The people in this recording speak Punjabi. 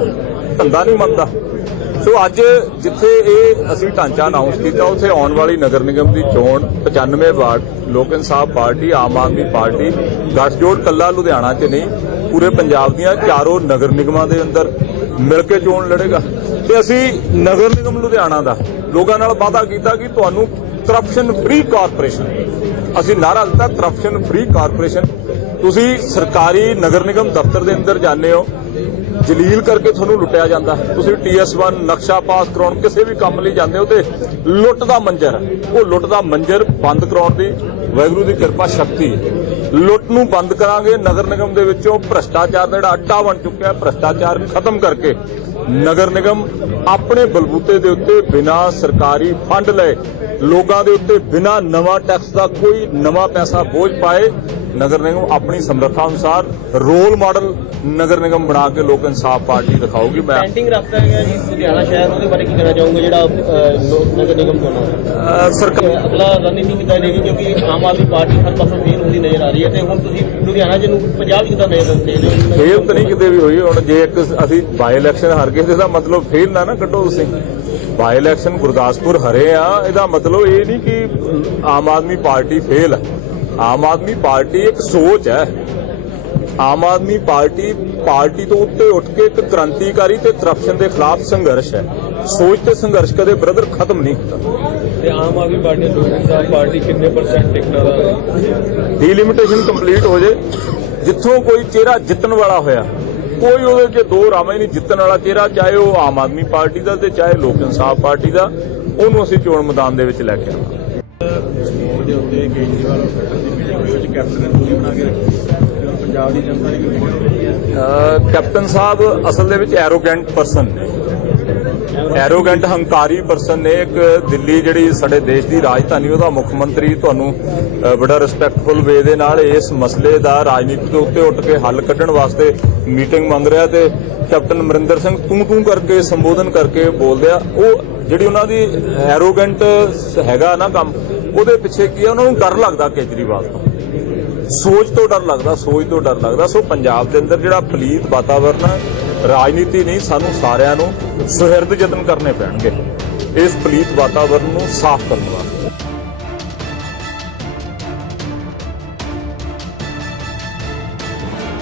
ਧੰਦਾ ਨਹੀਂ ਮੰਨਦਾ। ਸੋ ਅੱਜ ਜਿੱਥੇ ਇਹ ਅਸੀਂ ਢਾਂਚਾ ਅਨਾਉਂਸ ਕੀਤਾ, ਉੱਥੇ ਆਉਣ ਵਾਲੀ ਨਗਰ ਨਿਗਮ ਦੀ ਚੋਣ 95 ਵਾਰਡ, ਲੋਕ ਇਨਸਾਫ ਪਾਰਟੀ, ਆਮ ਆਦਮੀ ਪਾਰਟੀ ਗੱਠਜੋੜ ਕੱਲਾ ਲੁਧਿਆਣਾ 'ਚ ਨਹੀਂ, ਪੂਰੇ ਪੰਜਾਬ ਦੀਆਂ ਚਾਰੋਂ ਨਗਰ ਨਿਗਮਾਂ ਦੇ ਅੰਦਰ ਮਿਲ ਕੇ ਚੋਣ ਲੜੇਗਾ। ਤੇ ਅਸੀਂ ਨਗਰ ਨਿਗਮ ਲੁਧਿਆਣਾ ਦਾ ਲੋਕਾਂ ਨਾਲ ਵਾਅਦਾ ਕੀਤਾ ਕਿ ਤੁਹਾਨੂੰ ਕਰਪਸ਼ਨ ਫ੍ਰੀ ਕਾਰਪੋਰੇਸ਼ਨ ਅਸੀਂ ਨਾਰਾ ਦਿੱਤਾ ਕਰਪਸ਼ਨ ਫ੍ਰੀ ਕਾਰਪੋਰੇਸ਼ਨ ਤੁਸੀਂ ਸਰਕਾਰੀ ਨਗਰ ਨਿਗਮ ਦਫ਼ਤਰ ਦੇ ਅੰਦਰ ਜਾਂਦੇ ਹੋ ਜਲੀਲ ਕਰਕੇ ਤੁਹਾਨੂੰ ਲੁੱਟਿਆ ਜਾਂਦਾ ਤੁਸੀਂ TS1 ਨਕਸ਼ਾ ਪਾਸ ਕਰਾਉਣ ਕਿਸੇ ਵੀ ਕੰਮ ਲਈ ਜਾਂਦੇ ਹੋ ਤੇ ਲੁੱਟ ਦਾ ਮੰਜ਼ਰ ਉਹ ਲੁੱਟ ਦਾ ਮੰਜ਼ਰ ਬੰਦ ਕਰਾਉਣ ਦੀ ਵਾਹਿਗੁਰੂ ਦੀ ਕਿਰਪਾ ਸ਼ਕਤੀ ਹੈ। ਲੁੱਟ ਨੂੰ ਬੰਦ ਕਰਾਂਗੇ, ਨਗਰ ਨਿਗਮ ਦੇ ਵਿੱਚੋਂ ਭ੍ਰਸ਼ਟਾਚਾਰ ਦਾ ਜਿਹੜਾ ਅੱਡਾ ਬਣ ਚੁੱਕਿਆ ਹੈ, ਭ੍ਰਸ਼ਟਾਚਾਰ ਖਤਮ ਕਰਕੇ ਨਗਰ ਨਿਗਮ ਆਪਣੇ ਬਲਬੂਤੇ ਦੇ ਉੱਤੇ ਬਿਨਾਂ ਸਰਕਾਰੀ ਫੰਡ ਲਏ, ਲੋਕਾਂ ਦੇ ਉੱਤੇ ਬਿਨਾਂ ਨਵਾਂ ਟੈਕਸ ਦਾ ਕੋਈ ਨਵਾਂ ਪੈਸਾ ਬੋਝ ਪਾਏ ਨਗਰ ਨਿਗਮ ਆਪਣੀ ਸਮਰੱਥਾ ਅਨੁਸਾਰ ਰੋਲ ਮਾਡਲ ਨਗਰ ਨਿਗਮ ਬਣਾ ਕੇ ਲੋਕ ਇਨਸਾਫ ਪਾਰਟੀ ਦਿਖਾਊਗੀ। ਮੈਂ ਪੈਂਟਿੰਗ ਰਸਤਾ ਹੈਗਾ ਜੀ ਲੁਧਿਆਣਾ ਸ਼ਹਿਰ ਉਹਦੇ ਬਾਰੇ ਕੀ ਕਹਿਣਾ ਚਾਹੋਗੇ? ਜਿਹੜਾ ਨਗਰ ਨਿਗਮ ਅਹ ਸਰਕਾਰ ਅਗਲਾ ਰਣਨੀਤੀ ਕਿੱਦਾਂ ਰਹੇਗੀ ਕਿਉਂਕਿ ਆਮ ਆਦਮੀ ਪਾਰਟੀ ਹਰ ਪਾਸੋਂ ਫੇਲ ਹੁੰਦੀ ਨਜ਼ਰ ਆ ਰਹੀ ਹੈ ਤੇ ਹੁਣ ਤੁਸੀਂ ਲੁਧਿਆਣਾ ਜਿਹਨੂੰ ਪੰਜਾਬ ਕਿੱਦਾਂ ਦੇ ਰਹੇ ਹੋ? ਫੇਲ ਤਾਂ ਨਹੀਂ ਕਿਤੇ ਵੀ ਹੋਈ ਹੁਣ ਜੇ ਇੱਕ ਅਸੀਂ ਬਾਈ ਇਲੈਕਸ਼ਨ ਹਾਰ ਗਏ ਤੇ ਇਹਦਾ ਮਤਲਬ ਫੇਲ ਨਾ ਨਾ ਕੱਢੋ ਤੁਸੀਂ। ਬਾਈ ਇਲੈਕਸ਼ਨ ਗੁਰਦਾਸਪੁਰ ਹਰੇ ਆ ਇਹਦਾ ਮਤਲਬ ਇਹ ਨਹੀਂ ਕਿ ਆਮ ਆਦਮੀ ਪਾਰਟੀ ਫੇਲ ਹੈ। ਆਮ ਆਦਮੀ ਪਾਰਟੀ ਇੱਕ ਸੋਚ ਹੈ। ਆਮ ਆਦਮੀ ਪਾਰਟੀ ਪਾਰਟੀ ਤੋਂ ਉੱਤੇ ਉੱਠ ਕੇ ਇੱਕ ਕ੍ਰਾਂਤੀਕਾਰੀ ਤੇ ਕਰਪਸ਼ਨ ਦੇ ਖਿਲਾਫ ਸੰਘਰਸ਼ ਹੈ। ਸੋਚ ਤੇ ਸੰਘਰਸ਼ ਕਦੇ ਬ੍ਰਦਰ ਖਤਮ ਨਹੀਂ ਹੁੰਦਾ। ਤੇ ਆਮ ਆਦਮੀ ਪਾਰਟੀ ਲੋਕ ਇਨਸਾਫ ਪਾਰਟੀ ਕਿੰਨੇ ਪਰਸੈਂਟ ਟਿਕਟਾਂ ਦਾ ਡੀਲਿਮਿਟੇਸ਼ਨ ਕੰਪਲੀਟ ਹੋ ਜੇ ਜਿੱਥੋਂ ਕੋਈ ਚਿਹਰਾ ਜਿੱਤਣ ਵਾਲਾ ਹੋਇਆ ਕੋਈ ਉਹਦੇ 'ਚ ਦੋ ਰਾਮਾ ਹੀ ਨਹੀਂ ਜਿੱਤਣ ਵਾਲਾ ਚਿਹਰਾ ਚਾਹੇ ਉਹ ਆਮ ਆਦਮੀ ਪਾਰਟੀ ਦਾ ਤੇ ਚਾਹੇ ਲੋਕ ਇਨਸਾਫ ਪਾਰਟੀ ਦਾ ਉਹਨੂੰ ਅਸੀਂ ਚੋਣ ਮੈਦਾਨ ਦੇ ਵਿੱਚ ਲੈ ਕੇ ਆਵਾਂਗੇ। ਦੇ ਉੱਤੇ ਕੇਜਰੀਵਾਲ ਔਰ ਦੀ ਮੀਟਿੰਗ ਹੋਈ, ਉਹ ਕੈਪਟਨ ਨੇ ਪੂਰੀ ਬਣਾ ਕੇ ਰੱਖੀ। ਪੰਜਾਬ ਦੀ ਜਨਤਾ ਨੇ ਕਿਉਂ ਕੈਪਟਨ ਸਾਹਿਬ ਅਸਲ ਦੇ ਵਿੱਚ ਐਰੋਗੈਂਟ ਪਰਸਨ ਨੇ। ਐਰੋਗੈਂਟ ਹੰਕਾਰੀ ਪਰਸਨ ਨੇ। ਇੱਕ ਦਿੱਲੀ ਜਿਹੜੀ ਸਾਡੇ ਦੇਸ਼ ਦੀ ਰਾਜਧਾਨੀ, ਉਹਦਾ ਮੁੱਖ ਮੰਤਰੀ ਤੁਹਾਨੂੰ ਬੜਾ ਰਿਸਪੈਕਟਫੁਲ ਵੇ ਦੇ ਨਾਲ ਇਸ ਮਸਲੇ ਦਾ ਰਾਜਨੀਤੀ ਦੇ ਉੱਤੇ ਉੱਠ ਕੇ ਹੱਲ ਕੱਢਣ ਵਾਸਤੇ ਮੀਟਿੰਗ ਮੰਗ ਰਿਹਾ ਤੇ ਕੈਪਟਨ ਅਮਰਿੰਦਰ ਸਿੰਘ ਤੂੰ ਤੂੰ ਕਰਕੇ, ਸੰਬੋਧਨ ਕਰਕੇ ਬੋਲਦੇ ਉਹ ਜਿਹੜੀ ਉਹਨਾਂ ਦੀ ਐਰੋਗੈਂਟ ਹੈਗਾ ਨਾ ਕੰਮ, ਉਹਦੇ ਪਿੱਛੇ ਕੀ ਹੈ, ਉਹਨਾਂ ਨੂੰ ਡਰ ਲੱਗਦਾ ਕੇਜਰੀਵਾਲ ਤੋਂ। ਸੋਚ ਤੋਂ ਡਰ ਲੱਗਦਾ, ਸੋਚ ਤੋਂ ਡਰ ਲੱਗਦਾ। ਸੋ ਪੰਜਾਬ ਦੇ ਅੰਦਰ ਜਿਹੜਾ ਪਲੀਤ ਵਾਤਾਵਰਨ ਹੈ, ਰਾਜਨੀਤੀ ਨਹੀਂ, ਸਾਨੂੰ ਸਾਰਿਆਂ ਨੂੰ ਸੁਹਿਰਦ ਯਤਨ ਕਰਨੇ ਪੈਣਗੇ। ਇਸ ਪਲੀਤ ਵਾਤਾਵਰਨ ਨੂੰ ਸਾਫ਼ ਕਰਨ ਵਾਸਤੇ।